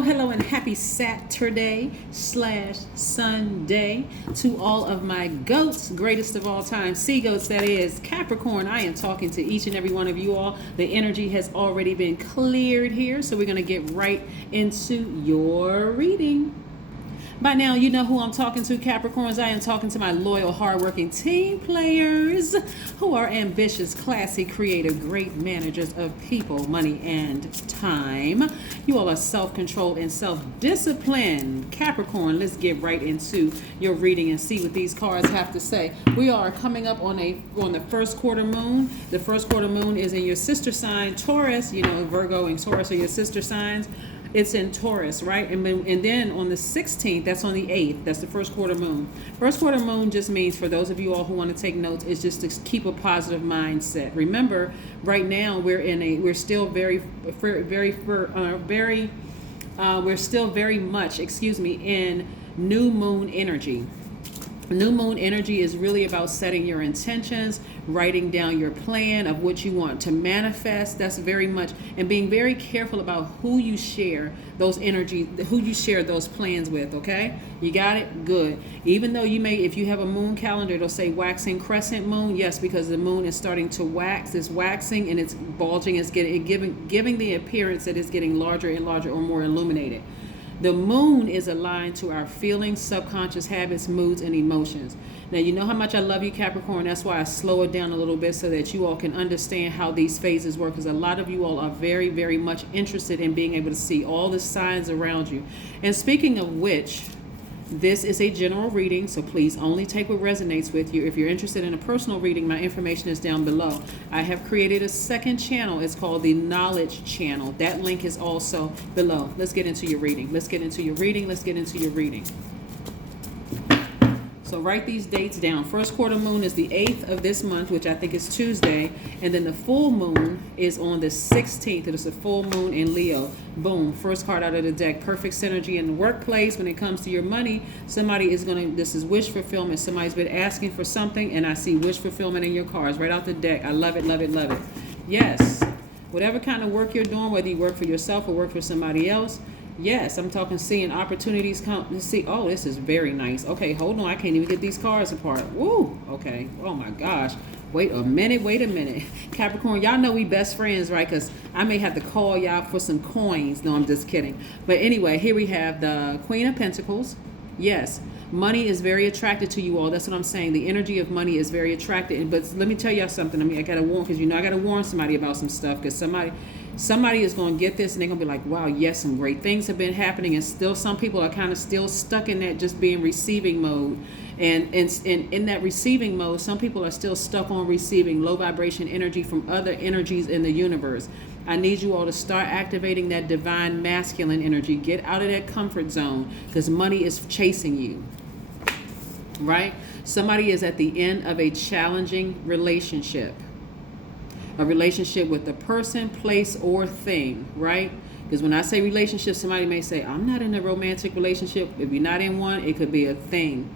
Hello, and happy Saturday/Sunday to all of my goats, greatest of all time, sea goats, that is Capricorn. I am talking to each and every one of you all. The energy has already been cleared here, so we're going to get right into your reading. By now, you know who I'm talking to, Capricorns. I am talking to my loyal, hardworking team players who are ambitious, classy, creative, great managers of people, money, and time. You all are self-controlled and self-disciplined. Capricorn, let's get right into your reading and see what these cards have to say. We are coming up on the first quarter moon. The first quarter moon is in your sister sign, Taurus. You know, Virgo and Taurus are your sister signs. It's in Taurus, right? And then on the 16th, that's on the 8th, that's the first quarter moon. First quarter moon just means, for those of you all who want to take notes, it's just to keep a positive mindset. Remember, right now we're still very much in new moon energy. New moon energy is really about setting your intentions, writing down your plan of what you want to manifest. That's very much, and being very careful about who you share those plans with, okay? You got it? Good. Even though if you have a moon calendar, it'll say waxing crescent moon. Yes, because the moon is starting to wax. It's waxing and it's bulging. It's giving the appearance that it's getting larger and larger or more illuminated. The moon is aligned to our feelings, subconscious habits, moods, and emotions. Now, you know how much I love you, Capricorn. That's why I slow it down a little bit so that you all can understand how these phases work, because a lot of you all are very, very much interested in being able to see all the signs around you. And speaking of which, this is a general reading, so please only take what resonates with you. If you're interested in a personal reading, my information is down below. I have created a second channel. It's called the Knowledge Channel. That link is also below. Let's get into your reading. So write these dates down. First quarter moon is the 8th of this month, which I think is Tuesday. And then the full moon is on the 16th. It is a full moon in Leo. Boom. First card out of the deck. Perfect synergy in the workplace. When it comes to your money, this is wish fulfillment. Somebody's been asking for something, and I see wish fulfillment in your cards right out the deck. I love it. Yes. Whatever kind of work you're doing, whether you work for yourself or work for somebody else, yes, I'm talking seeing opportunities come. See, oh, this is very nice. Okay, hold on. I can't even get these cards apart. Woo. Okay. Oh, my gosh. Wait a minute. Capricorn, y'all know we best friends, right? Because I may have to call y'all for some coins. No, I'm just kidding. But anyway, here we have the Queen of Pentacles. Yes. Money is very attracted to you all. That's what I'm saying. The energy of money is very attracted. But let me tell y'all something. I got to warn, because I got to warn somebody about some stuff, because somebody is going to get this and they're going to be like, wow, yes, some great things have been happening. And still some people are kind of still stuck in that just being receiving mode. And in that receiving mode, some people are still stuck on receiving low vibration energy from other energies in the universe. I need you all to start activating that divine masculine energy. Get out of that comfort zone, because money is chasing you. Right? Somebody is at the end of a challenging relationship. A relationship with a person, place, or thing, right? Because when I say relationship, somebody may say, I'm not in a romantic relationship. If you're not in one, it could be a thing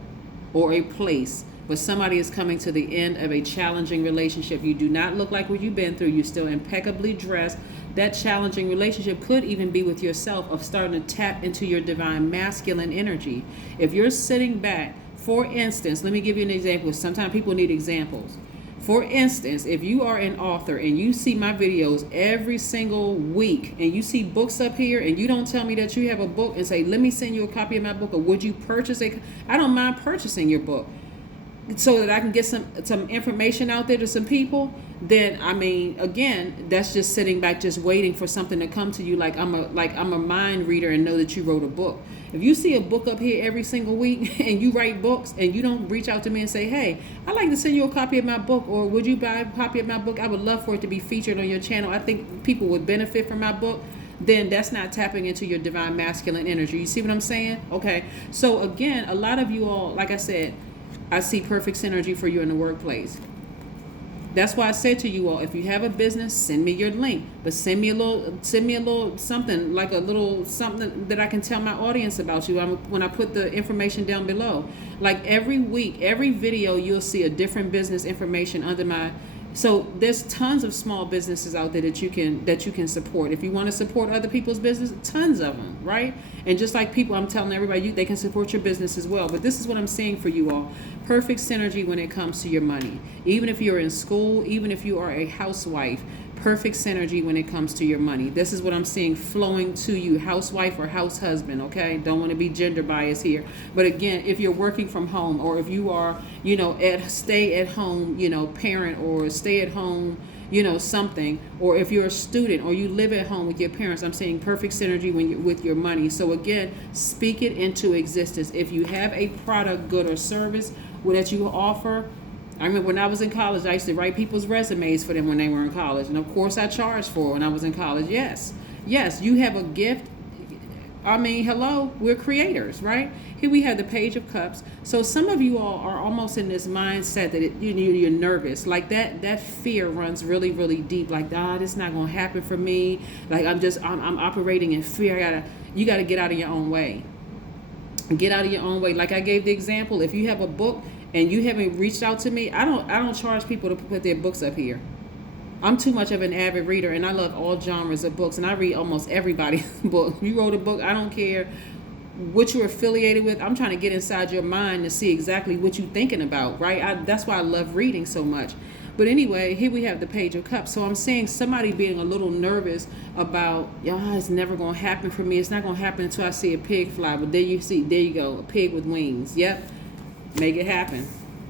or a place. But somebody is coming to the end of a challenging relationship. You do not look like what you've been through. You're still impeccably dressed. That challenging relationship could even be with yourself, of starting to tap into your divine masculine energy. If you're sitting back, for instance, let me give you an example. Sometimes people need examples. For instance, if you are an author and you see my videos every single week and you see books up here and you don't tell me that you have a book and say, let me send you a copy of my book, or would you purchase it? I don't mind purchasing your book so that I can get some information out there to some people. Then, again, that's just sitting back, just waiting for something to come to you. Like I'm a mind reader and know that you wrote a book. If you see a book up here every single week and you write books and you don't reach out to me and say, hey, I'd like to send you a copy of my book, or would you buy a copy of my book? I would love for it to be featured on your channel. I think people would benefit from my book. Then that's not tapping into your divine masculine energy. You see what I'm saying? Okay. So again, a lot of you all, like I said, I see perfect synergy for you in the workplace. That's why I said to you all, if you have a business, send me your link, but send me a little something, like a little something that I can tell my audience about you when I put the information down below. Like every week, every video, you'll see a different business information under my So there's tons of small businesses out there that you can support. If you want to support other people's business, tons of them, right? And just like people, I'm telling everybody, they can support your business as well. But this is what I'm saying for you all. Perfect synergy when it comes to your money. Even if you're in school, even if you are a housewife, perfect synergy when it comes to your money. This is what I'm seeing flowing to you, housewife or house husband, okay? Don't want to be gender biased here. But again, if you're working from home, or if you are, stay at home, parent, or stay at home, something, or if you're a student or you live at home with your parents, I'm saying perfect synergy with your money. So again, speak it into existence. If you have a product, good, or service that you offer, I remember when I was in college, I used to write people's resumes for them when they were in college. And of course I charged for it when I was in college. Yes, you have a gift. I mean, hello, we're creators, right? Here we have the Page of Cups. So some of you all are almost in this mindset that you're nervous. Like that fear runs really, really deep. Like, this is not going to happen for me. Like I'm operating in fear. You got to get out of your own way. Get out of your own way. Like I gave the example, if you have a book and you haven't reached out to me, I don't charge people to put their books up here. I'm too much of an avid reader, and I love all genres of books, and I read almost everybody's book. You wrote a book, I don't care what you're affiliated with. I'm trying to get inside your mind to see exactly what you're thinking about, right? That's why I love reading so much. But anyway, here we have the Page of Cups. So I'm saying somebody being a little nervous about, it's never going to happen for me. It's not going to happen until I see a pig fly. But there you go, a pig with wings. Yep, make it happen.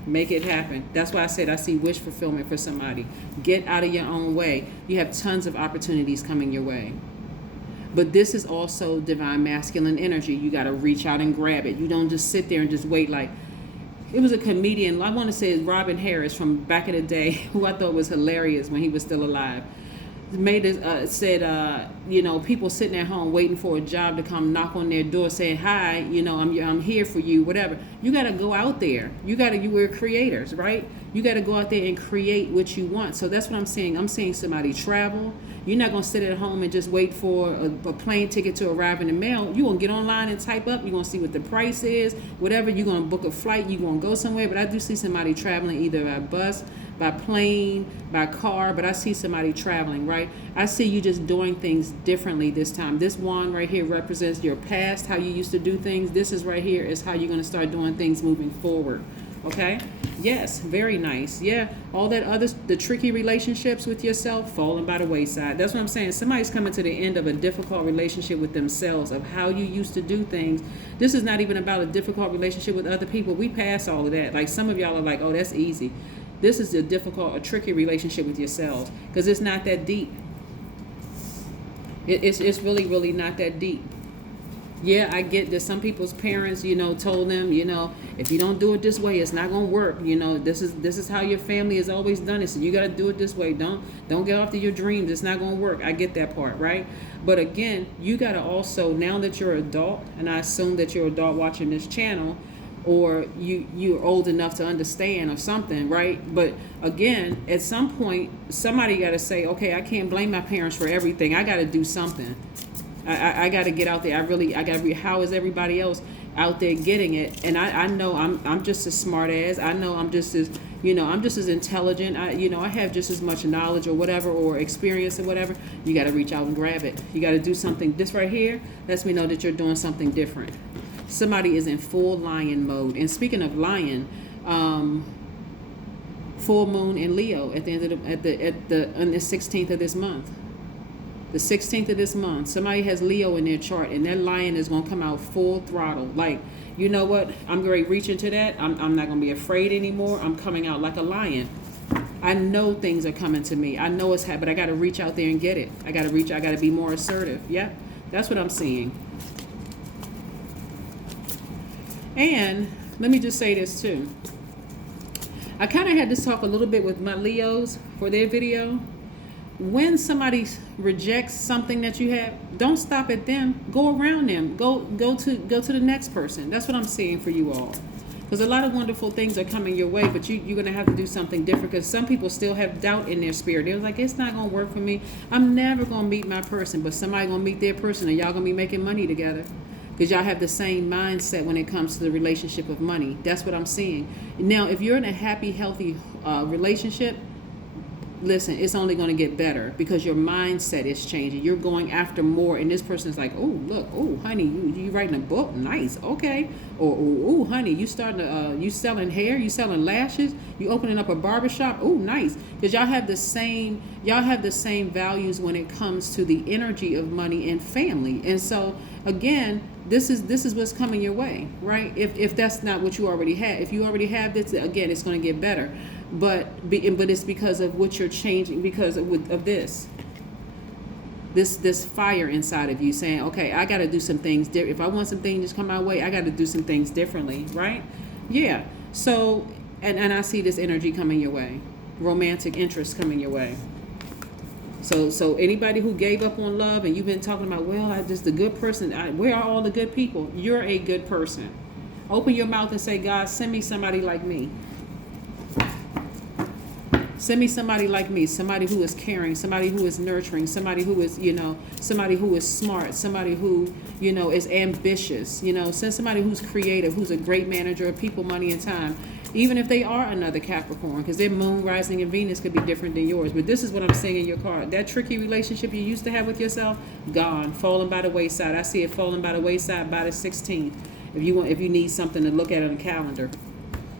Make it happen. That's why I said I see wish fulfillment for somebody. Get out of your own way. You have tons of opportunities coming your way. But this is also divine masculine energy. You got to reach out and grab it. You don't just sit there and just wait. Like, it was a comedian, I want to say it's Robin Harris from back in the day, who I thought was hilarious when he was still alive. Said people sitting at home waiting for a job to come knock on their door saying, hi, I'm here for you, whatever. You got to go out there. We're creators, right? You got to go out there and create what you want. So that's what I'm saying. I'm saying somebody travel. You're not going to sit at home and just wait for a plane ticket to arrive in the mail. You're going to get online and type up. You're going to see what the price is, whatever. You're going to book a flight. You're going to go somewhere. But I do see somebody traveling either by bus, by plane, by car, but I see somebody traveling, right? I see you just doing things differently this time. This wand right here represents your past, how you used to do things. This is right here is how you're going to start doing things moving forward, okay? Yes, very nice. Yeah, all that other, the tricky relationships with yourself falling by the wayside. That's what I'm saying. Somebody's coming to the end of a difficult relationship with themselves, of how you used to do things. This is not even about a difficult relationship with other people. We pass all of that. Like some of y'all are like, oh, that's easy. This is a tricky relationship with yourselves, because it's not that deep. It's really, really not that deep. Yeah, I get that some people's parents, told them, if you don't do it this way, it's not gonna work. This is how your family has always done it. So you gotta do it this way. Don't get off to your dreams. It's not gonna work. I get that part, right? But again, you gotta also, now that you're an adult, and I assume that you're an adult watching this channel, or you're old enough to understand or something, right? But again, at some point, somebody got to say, okay, I can't blame my parents for everything. I got to do something. I got to get out there. I got to how is everybody else out there getting it? And I know I'm just as smart as, I know I'm just as, I'm just as intelligent. I have just as much knowledge or whatever, or experience or whatever. You got to reach out and grab it. You got to do something. This right here lets me know that you're doing something different. Somebody is in full lion mode. And speaking of lion, full moon in Leo at the end of on the 16th of this month. The 16th of this month, somebody has Leo in their chart, and that lion is going to come out full throttle. Like, you know what? I'm going to reach into that. I'm not going to be afraid anymore. I'm coming out like a lion. I know things are coming to me. I know it's happening, but I got to reach out there and get it. I got to be more assertive. Yeah, that's what I'm seeing. And let me just say this too. I kind of had to talk a little bit with my Leos for their video. When somebody rejects something that you have, don't stop at them. Go around them. Go to the next person. That's what I'm saying for you all. Because a lot of wonderful things are coming your way, but you're going to have to do something different, because some people still have doubt in their spirit. They're like, it's not going to work for me. I'm never going to meet my person, but somebody going to meet their person, and y'all going to be making money together. Because y'all have the same mindset when it comes to the relationship of money. That's what I'm seeing. Now, if you're in a happy, healthy relationship, listen, it's only going to get better because your mindset is changing. You're going after more, and this person's like, oh, look, oh, honey, you writing a book, nice, okay. Or oh, honey, you starting to you selling hair, you selling lashes, you opening up a barbershop, oh, nice. Because y'all have the same values when it comes to the energy of money and family. And so again, this is what's coming your way, right? If that's not what you already have, if you already have this, again, it's going to get better. But it's because of what you're changing, because of this fire inside of you saying, okay, I got to do some things different. If I want some things to come my way, I got to do some things differently, right? Yeah. So, and I see this energy coming your way, romantic interest coming your way. So anybody who gave up on love and you've been talking about, well, I just the good person. Where are all the good people? You're a good person. Open your mouth and say, God, send me somebody like me. Send me somebody like me, somebody who is caring, somebody who is nurturing, somebody who is, somebody who is smart, somebody who, is ambitious, send somebody who's creative, who's a great manager of people, money, and time. Even if they are another Capricorn, because their moon, rising, and Venus could be different than yours. But this is what I'm saying in your card. That tricky relationship you used to have with yourself, gone, falling by the wayside. I see it falling by the wayside by the 16th. If you need something to look at on the calendar.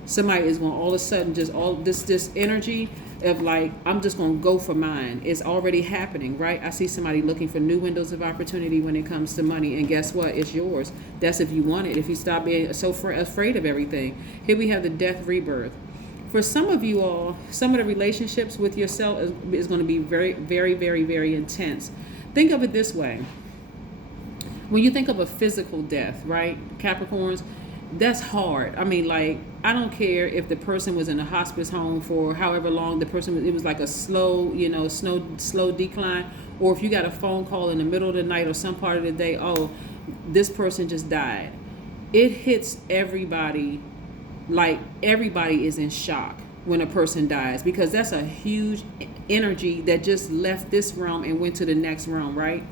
Somebody is going to all of a sudden just all this energy of like, I'm just going to go for mine. It's already happening, right? I see somebody looking for new windows of opportunity when it comes to money. And guess what? It's yours. That's if you want it. If you stop being so afraid of everything. Here we have the death rebirth. For some of you all, some of the relationships with yourself is going to be very, very, very, very intense. Think of it this way. When you think of a physical death, right, Capricorns, that's hard. I mean, like, I don't care if the person was in a hospice home for however long it was like a slow, slow decline, or if you got a phone call in the middle of the night or some part of the day, oh, this person just died. It hits everybody, like everybody is in shock when a person dies, because that's a huge energy that just left this realm and went to the next realm, right?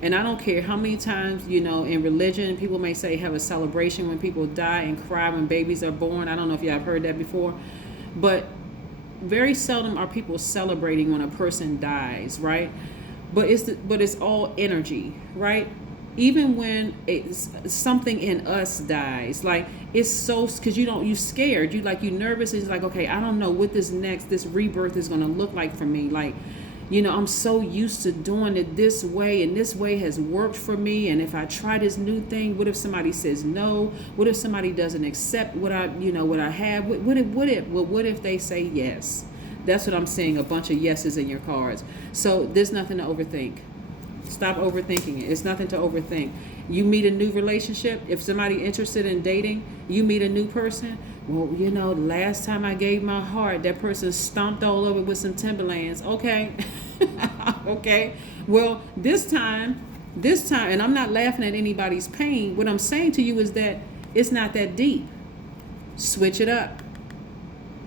And I don't care how many times, in religion, people may say have a celebration when people die and cry when babies are born. I don't know if you have heard that before. But very seldom are people celebrating when a person dies, right? But it's all energy, right? Even when it's something in us dies, like it's so, because you scared, you nervous. It's like, okay, I don't know what this rebirth is going to look like for me. Like, I'm so used to doing it this way, and this way has worked for me. And if I try this new thing, what if somebody says no? What if somebody doesn't accept what I have? What if they say yes? That's what I'm seeing, a bunch of yeses in your cards. So there's nothing to overthink. Stop overthinking it. It's nothing to overthink. You meet a new relationship. If somebody interested in dating, you meet a new person. Well, the last time I gave my heart, that person stomped all over with some Timberlands. Okay. Okay. Well, this time, and I'm not laughing at anybody's pain. What I'm saying to you is that it's not that deep. Switch it up.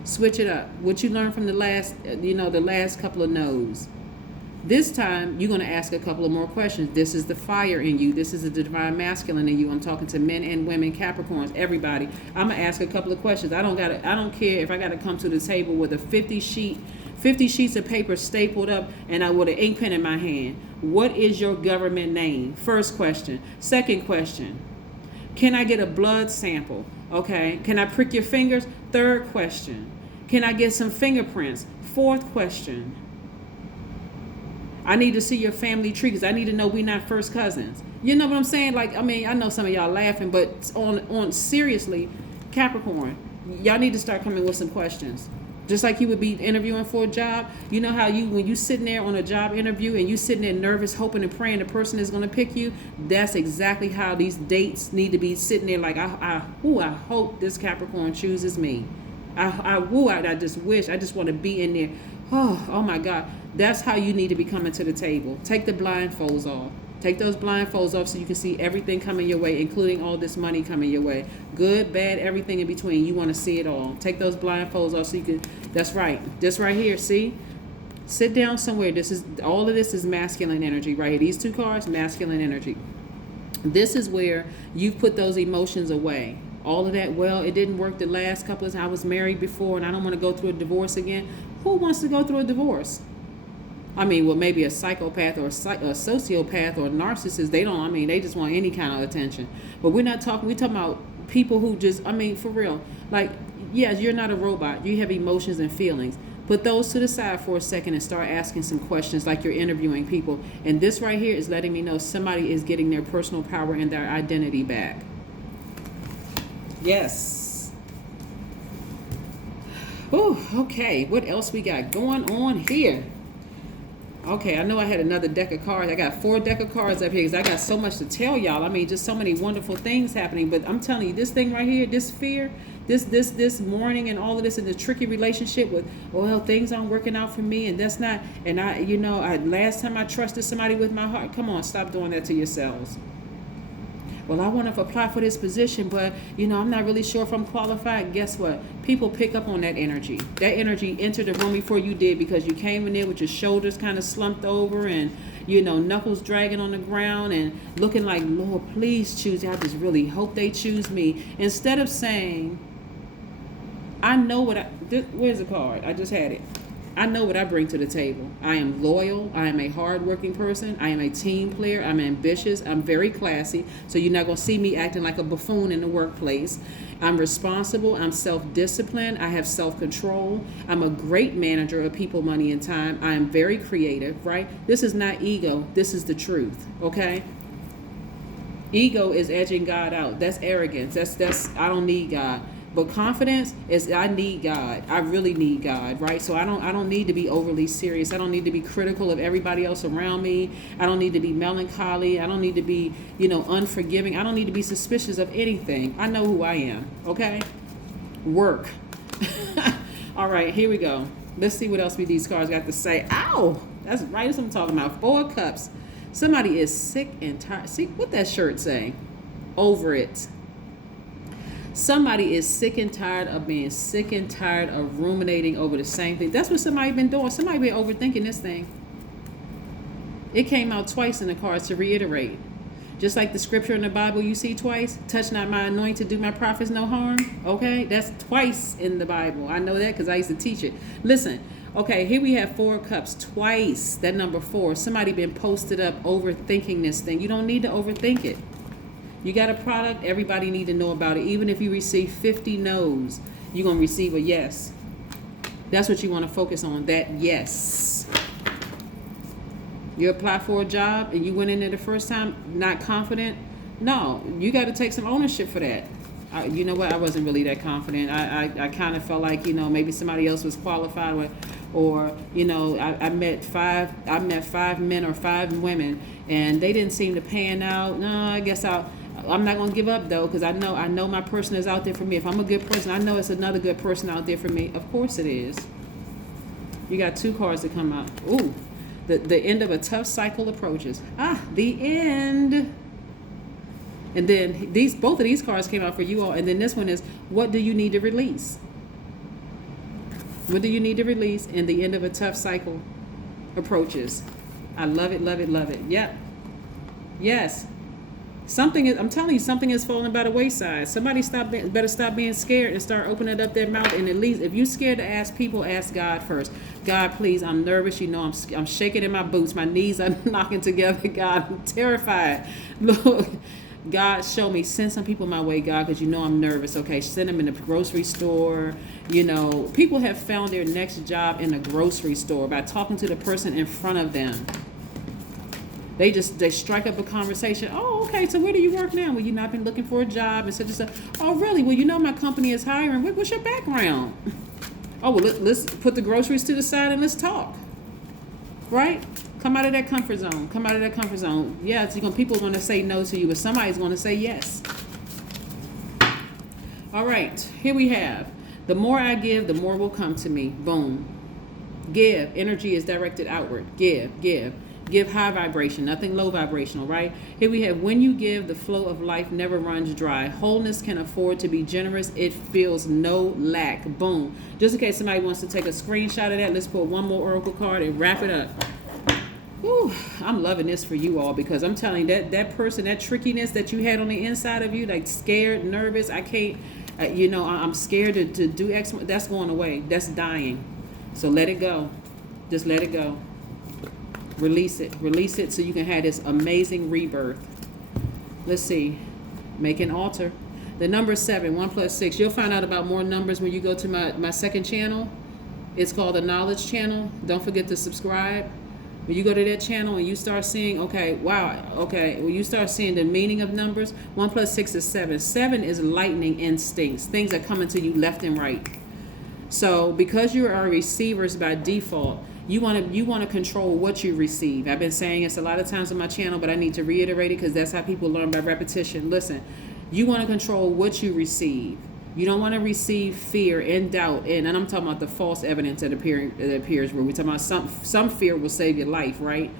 Switch it up. What you learned from the last couple of no's. This time, you're going to ask a couple of more questions. This is the fire in you. This is the divine masculine in you. I'm talking to men and women, Capricorns, everybody. I'm going to ask a couple of questions. I don't care if I got to come to the table with a 50 sheets of paper stapled up and I with an ink pen in my hand. What is your government name? First question. Second question. Can I get a blood sample? Okay. Can I prick your fingers? Third question. Can I get some fingerprints? Fourth question. I need to see your family tree because I need to know we're not first cousins. You know what I'm saying? Like, I mean, I know some of y'all laughing, but on seriously, Capricorn, y'all need to start coming with some questions. Just like you would be interviewing for a job. You know how when you sitting there on a job interview and you sitting there nervous, hoping and praying the person is going to pick you, that's exactly how these dates need to be sitting there like, I hope this Capricorn chooses me. I just wish, I just want to be in there. Oh my God. That's how you need to be coming to the table. Take the blindfolds off. Take those blindfolds off so you can see everything coming your way, including all this money coming your way. Good, bad, everything in between. You want to see it all. Take those blindfolds off so you can, that's right. This right here, see? Sit down somewhere. All of this is masculine energy right here. These two cards, masculine energy. This is where you've put those emotions away. All of that, well, it didn't work the last couple of times. I was married before and I don't want to go through a divorce again. Who wants to go through a divorce? I mean, well, maybe a psychopath or a sociopath or a narcissist, they don't, I mean, they just want any kind of attention. But we're talking about people who just, I mean, for real. Like, yes, you're not a robot. You have emotions and feelings. Put those to the side for a second and start asking some questions like you're interviewing people. And this right here is letting me know somebody is getting their personal power and their identity back. Yes. Oh, okay. What else we got going on here? Okay, I know I had another deck of cards. I got 4 deck of cards up here because I got so much to tell y'all. I mean, just so many wonderful things happening. But I'm telling you, this thing right here, this fear, this mourning and all of this, and the tricky relationship with, well, things aren't working out for me, and that's not, and last time I trusted somebody with my heart. Come on, stop doing that to yourselves. Well, I want to apply for this position, but, I'm not really sure if I'm qualified. Guess what? People pick up on that energy. That energy entered the room before you did because you came in there with your shoulders kind of slumped over and, knuckles dragging on the ground and looking like, Lord, please choose me. I just really hope they choose me. Instead of saying, I know what where's the card? I just had it. I know what I bring to the table. I am loyal. I am a hardworking person. I am a team player. I'm ambitious. I'm very classy. So you're not going to see me acting like a buffoon in the workplace. I'm responsible. I'm self-disciplined. I have self-control. I'm a great manager of people, money, and time. I am very creative, right? This is not ego. This is the truth, okay? Ego is edging God out. That's arrogance. That's I don't need God. But confidence is I need God. I really need God, right? So I don't need to be overly serious. I don't need to be critical of everybody else around me. I don't need to be melancholy. I don't need to be, unforgiving. I don't need to be suspicious of anything. I know who I am, okay? Work. All right, here we go. Let's see what else these cards got to say. Ow! That's right, that's what I'm talking about. 4 cups. Somebody is sick and tired. See, what that shirt say? Over it. Somebody is sick and tired of being sick and tired of ruminating over the same thing. That's what somebody been doing. Somebody been overthinking this thing. It came out twice in the cards to reiterate. Just like the scripture in the Bible you see twice, touch not my anointed, do my prophets no harm. Okay, that's twice in the Bible. I know that because I used to teach it. Listen, okay, here we have 4 cups twice. That number 4. Somebody been posted up overthinking this thing. You don't need to overthink it. You got a product, everybody need to know about it. Even if you receive 50 no's, you're going to receive a yes. That's what you want to focus on, that yes. You apply for a job and you went in there the first time not confident. No, you got to take some ownership for that. You know what? I wasn't really that confident. I kind of felt like, maybe somebody else was qualified with, or, I met 5 men or 5 women and they didn't seem to pan out. No, I guess I'm not going to give up, though, because I know my person is out there for me. If I'm a good person, I know it's another good person out there for me. Of course it is. You got 2 cards that come out. Ooh, the end of a tough cycle approaches. The end. And then both of these cards came out for you all. And then this one is, what do you need to release? What do you need to release? And the end of a tough cycle approaches. I love it, love it, love it. Yep. Yes. I'm telling you, something is falling by the wayside. Somebody better stop being scared and start opening up their mouth. And at least, if you're scared to ask people, ask God first. God, please, I'm nervous. I'm shaking in my boots. My knees are knocking together. God, I'm terrified. Look, God, show me. Send some people my way, God, because I'm nervous. Okay, send them in the grocery store. People have found their next job in a grocery store by talking to the person in front of them. They strike up a conversation. Oh, okay, so where do you work now? Well, I've been looking for a job and such and such. Oh, really? Well, my company is hiring. What's your background? Oh, well, let's put the groceries to the side and let's talk. Right? Come out of that comfort zone. Come out of that comfort zone. Yeah, people are going to say no to you, but somebody's going to say yes. All right, here we have, the more I give, the more will come to me. Boom. Give. Energy is directed outward. Give. Give high vibration, nothing low vibrational, right? Here we have, when you give, the flow of life never runs dry. Wholeness can afford to be generous. It feels no lack. Boom. Just in case somebody wants to take a screenshot of that, let's put one more oracle card and wrap it up. Whew, I'm loving this for you all, because I'm telling you, that person, that trickiness that you had on the inside of you, like scared, nervous, I can't, I'm scared to do X, that's going away. That's dying. So let it go. Just let it go. Release it so you can have this amazing rebirth. Let's see. Make an altar. The number 7, 1 plus 6. You'll find out about more numbers when you go to my second channel. It's called the Knowledge Channel. Don't forget to subscribe. When you go to that channel and you start seeing, when you start seeing the meaning of numbers, 1 plus 6 is 7. 7 is lightning instincts. Things are coming to you left and right. So because you are receivers by default, you want to control what you receive. I've been saying this a lot of times on my channel, but I need to reiterate it because that's how people learn, by repetition. Listen, you want to control what you receive. You don't want to receive fear and doubt, and I'm talking about the false evidence that appears where we're talking about some fear will save your life, right?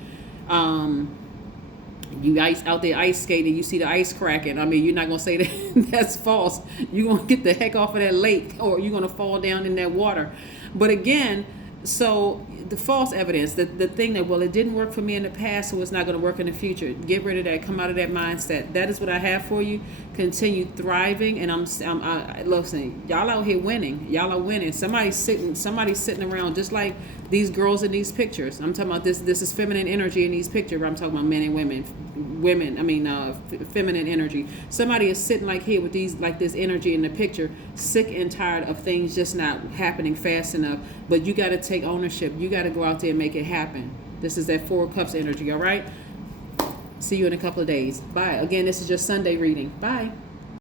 You out there ice skating, you see the ice cracking. I mean, you're not gonna say that that's false. You're gonna get the heck off of that lake, or you're gonna fall down in that water. But again, so the false evidence, the thing that, well, it didn't work for me in the past, so it's not going to work in the future. Get rid of that. Come out of that mindset. That is what I have for you. Continue thriving, and listen, y'all out here winning. Y'all are winning. Somebody's sitting around just like these girls in these pictures. I'm talking about this. This is feminine energy in these pictures. I'm talking about men and women. Feminine energy. Somebody is sitting like here with this energy in the picture, sick and tired of things just not happening fast enough. But you got to take ownership. You got to go out there and make it happen. This is that 4 of Cups energy. All right. See you in a couple of days. Bye. Again, this is your Sunday reading. Bye.